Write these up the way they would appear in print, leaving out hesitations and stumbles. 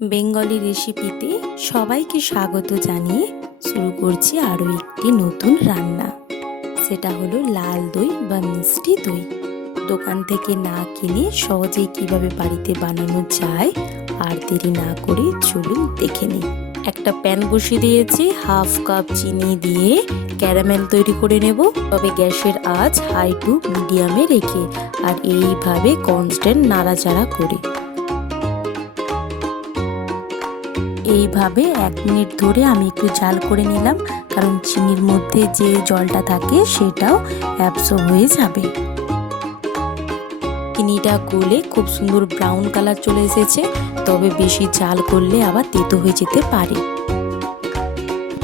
Bengali রেসিপিতে সবাইকে স্বাগত জানিয়ে শুরু করছি আরও একটি নতুন রান্না। সেটা হলো লাল দই বা মিষ্টি দই। দোকান থেকে না কিনে সহজেই কিভাবে বাড়িতে বানানো যায়, আর দেরি না করে চলুন দেখে নিই। একটা প্যান বসিয়ে দিয়েছি, হাফ কাপ চিনি দিয়ে ক্যারামেল তৈরি করে নেব। তবে গ্যাসের আঁচ হাই টু মিডিয়ামে রেখে আর এইভাবে কনস্ট্যান্ট নাড়াচাড়া করে এইভাবে 1 মিনিট ধরে আমি একটু জাল করে নিলাম, কারণ চিনির মধ্যে যে জলটা থাকে সেটাও অ্যাবসর্ব হয়ে যাবে। চিনিটা গলে খুব সুন্দর ব্রাউন কালার চলে এসেছে, তবে বেশি জাল করলে আবার তেতো হয়ে যেতে পারে।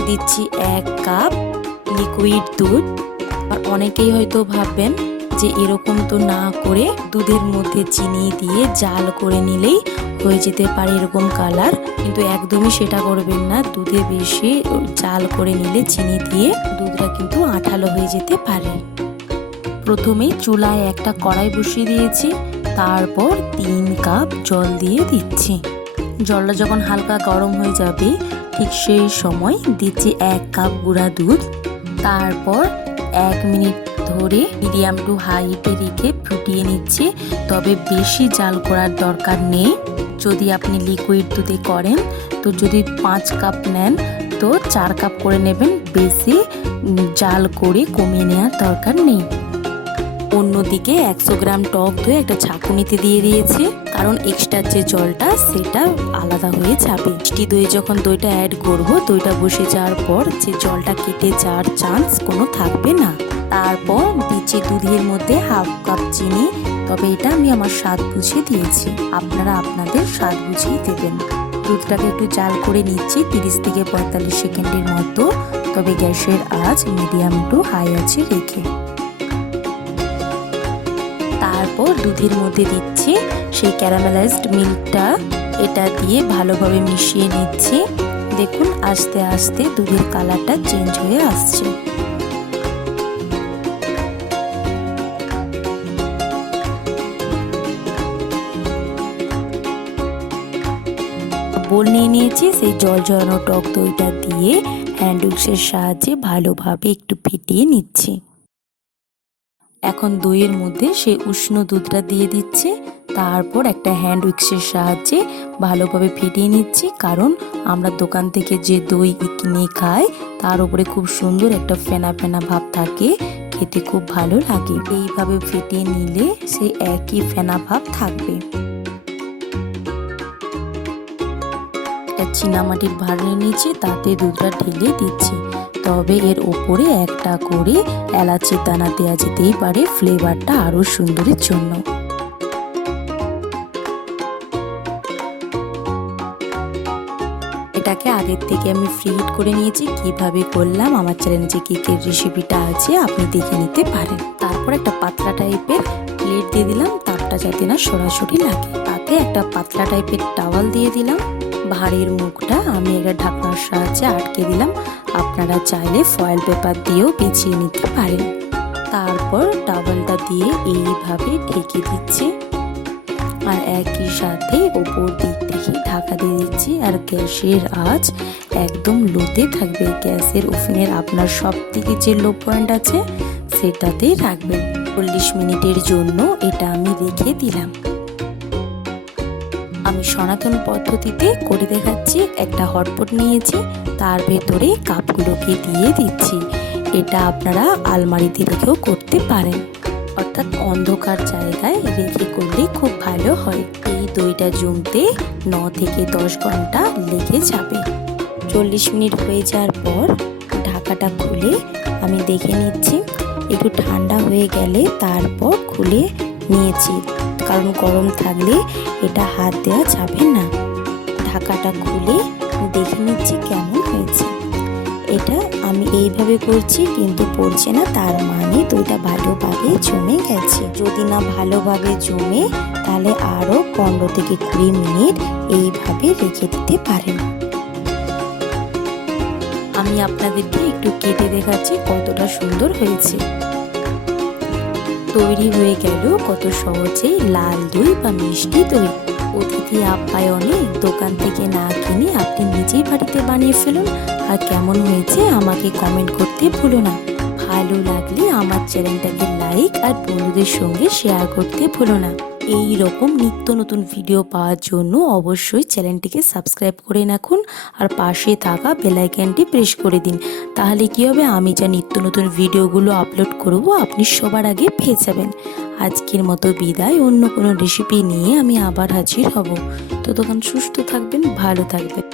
দিচ্ছি 1 কাপ লিকুইড দুধ। আর অনেকেই হয়তো ভাববেন যে এরকম তো না করে দুধের মধ্যে চিনি দিয়ে জাল করে নিলেই হয়ে যেতে পারে এরকম কালার, কিন্তু একদমই সেটা করবেন না। দুধে বেশি জাল করে নিলে চিনি দিয়ে দুধটা কিন্তু আঠালো হয়ে যেতে পারে। প্রথমেই চুলায় একটা কড়াই বসিয়ে দিয়েছি, তারপর 3 কাপ জল দিয়ে দিচ্ছি। জলটা যখন হালকা গরম হয়ে যাবে ঠিক সেই সময় দিচ্ছি 1 কাপ গুঁড়া দুধ। তারপর 1 মিনিট ধরে মিডিয়াম টু হাই হিটে রেখে ফুটিয়ে নিচ্ছি, তবে বেশি জাল করার দরকার নেই। যদি আপনি লিকুইড দুধে করেন তো যদি 5 কাপ নেন তো 4 কাপ করে নেবেন, বেশি জাল করে কমিয়ে নেওয়ার দরকার নেই। অন্যদিকে 100 গ্রাম টক দই একটা ছাঁকুনিতে দিয়ে দিয়েছি, কারণ এক্সট্রা যে জলটা সেটা আলাদা হয়ে যাবে। মিষ্টি দই যখন দইটা অ্যাড করব, দইটা বসে যাওয়ার পর যে জলটা কেটে যাওয়ার চান্স কোনো থাকবে না। তারপর দিচ্ছি দুধের মধ্যে হাফ কাপ চিনি, তবে এটা আমি আমার স্বাদ বুঝে দিয়েছি, আপনারা আপনাদের স্বাদ বুঝেই দেবেন। দুধটাকে একটু জাল করে নিচ্ছি 30 থেকে 45 সেকেন্ডের মতো, তবে গ্যাসের আঁচ মিডিয়াম টু হাই আছে রেখে। তারপর দুধের মধ্যে দিচ্ছি সেই ক্যারামেলাইজড মিল্কটা, এটা দিয়ে ভালোভাবে মিশিয়ে নিচ্ছি। দেখুন আস্তে আস্তে দুধের কালারটা চেঞ্জ হয়ে আসছে। বোল নিয়ে নিয়েছি, সেই জল ঝরানো টক দইটা দিয়ে হ্যান্ড উইক্সের সাহায্যে ভালোভাবে একটু ফেটিয়ে নিচ্ছি। এখন দইয়ের মধ্যে সেই উষ্ণ দুধটা দিয়ে দিচ্ছি, তারপর একটা হ্যান্ড উইক্সের সাহায্যে ভালোভাবে ফেটিয়ে নিচ্ছি, কারণ আমরা দোকান থেকে যে দই কিনে খাই তার উপরে খুব সুন্দর একটা ফেনা ফেনা ভাব থাকে, খেতে খুব ভালো লাগে। এইভাবে ফেটিয়ে নিলে সেই একই ফেনা ভাব থাকবে। চীনামাটির ভাঁড় নিয়ে নিয়েছি, তাতে দুধটা ঢেলে দিচ্ছি, তবে এর ওপরে একটা করে এলাচের দানা দেওয়া যেতেই পারে ফ্লেভারটা আরো সুন্দরের জন্য। এটাকে আগের থেকে আমি ফ্রি হিট করে নিয়েছি। কিভাবে করলাম আমার চ্যানেলে যে কেকের রেসিপিটা আছে আপনি দেখে নিতে পারেন। তারপর একটা পাতলা টাইপের প্লেট দিয়ে দিলাম, তাপটা যাতে না সরাসরি লাগে। তাতে একটা পাতলা টাইপের টাওয়াল দিয়ে দিলাম, ভাঁড়ের মুখটা আমি একটা ঢাকনার সাহায্যে আটকে দিলাম। আপনারা চাইলে ফয়েল পেপার দিয়েও পেঁচিয়ে নিতে পারেন। তারপর টাওয়ালটা দিয়ে এইভাবে ঢেকে দিচ্ছি, আর একই সাথে ওপর দিক থেকে ঢাকা দিয়ে দিচ্ছি। আর গ্যাসের আঁচ একদম লোতে থাকবে। গ্যাসের ওভেনের আপনার সব থেকে যে লো পয়েন্ট আছে সেটাতেই রাখবেন। 40 মিনিটের জন্য এটা আমি রেখে দিলাম। আমি সনাতন পদ্ধতিতে করে দেখাচ্ছি। একটা হটপট নিয়েছি, তার ভেতরে কাপগুলোকে দিয়ে দিচ্ছি। এটা আপনারা আলমারিতে রেখেও করতে পারেন, অর্থাৎ অন্ধকার জায়গায় রেখে করলে খুব ভালো হয়। এই দইটা জমতে 9 থেকে 10 ঘন্টা লেগে যাবে। 40 মিনিট হয়ে যাওয়ার পর ঢাকাটা খুলে আমি দেখে নিচ্ছি। একটু ঠান্ডা হয়ে গেলে তারপর খুলে নিয়েছি, কারণ গরম থাকলে এটা হাত দেওয়া যাবে না। ঢাকাটা খুলে দেখে নিচ্ছি কেমন হয়েছে। এটা আমি এইভাবে করছি, কিন্তু পড়ছে না, তার মানে দইটা ভালোভাবে জমে গেছে। যদি না ভালোভাবে জমে তাহলে আরও 15 থেকে 20 মিনিট এইভাবে রেখে দিতে পারেন। আমি আপনাদেরকে একটু কেটে দেখাচ্ছি কতটা সুন্দর হয়েছে। তৈরি হয়ে গেল কত সহজেই লাল দই বা মিষ্টি দই। অতিথি হেলদি আপ্যায়নে দোকান থেকে না কিনে আপনি নিজেই বাড়িতে বানিয়ে ফেলুন। আর কেমন হয়েছে আমাকে কমেন্ট করতে ভুলো না। ভালো লাগলে আমার চ্যানেলটাকে লাইক আর বন্ধুদের সঙ্গে শেয়ার করতে ভুলো না। এই রকম নিত্য নতুন ভিডিও পাওয়ার জন্য অবশ্যই চ্যানেলটিকে সাবস্ক্রাইব করে রাখুন আর পাশে থাকা বেল আইকনটি প্রেস করে দিন। তাহলে কি হবে, আমি যা নিত্য নতুন ভিডিওগুলো আপলোড করব আপনি সবার আগে পেয়ে যাবেন। আজকের মতো বিদায়, অন্য কোনো রেসিপি নিয়ে আমি আবার হাজির হব। ততক্ষণ সুস্থ থাকবেন, ভালো থাকবেন।